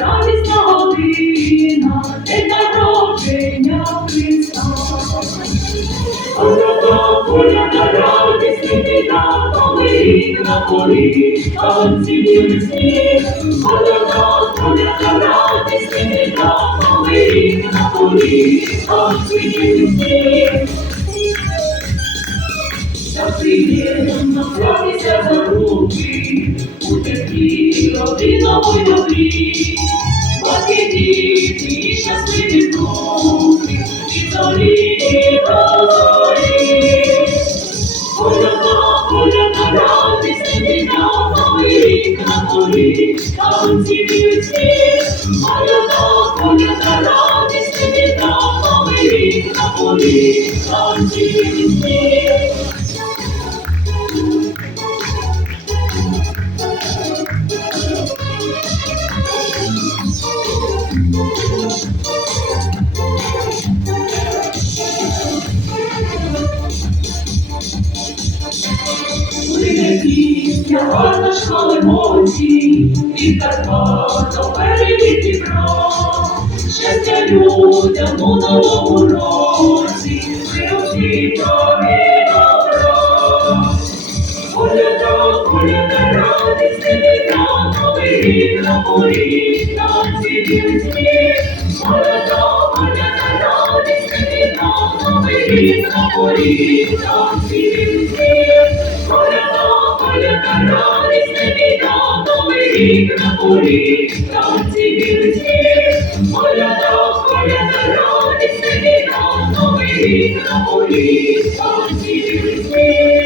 радісна година, день народження Христа. Коляда, коляда, радісний біда, новий рік на полі, танці вірусні. Коляда, коляда, радісний біда, новий рік на полі, танці вірусні. Так приємно братися за руки, у теплі родинової добрі, Батьки, діти і щасливі внуки, і зорі, на полі, танці вірусні. Коляда, коляда, радість війна, новий рік на полі, танці вірусні. Плине пісня, гарна школи емоцій, від Карпат до берегів Дніпра. Щастя людям у новому році, милості тобі добра. Коляда, коляда, радість віта, новий рік на полі, танці вірусні. Коляда, коляда, радість віта, новий рік на полі, танці вірусні. Коляда, коляда, радість віта, новий рік на полі, танці вірусні. Коляда, коляда, радість віта, новий рік на полі, танці вірусні.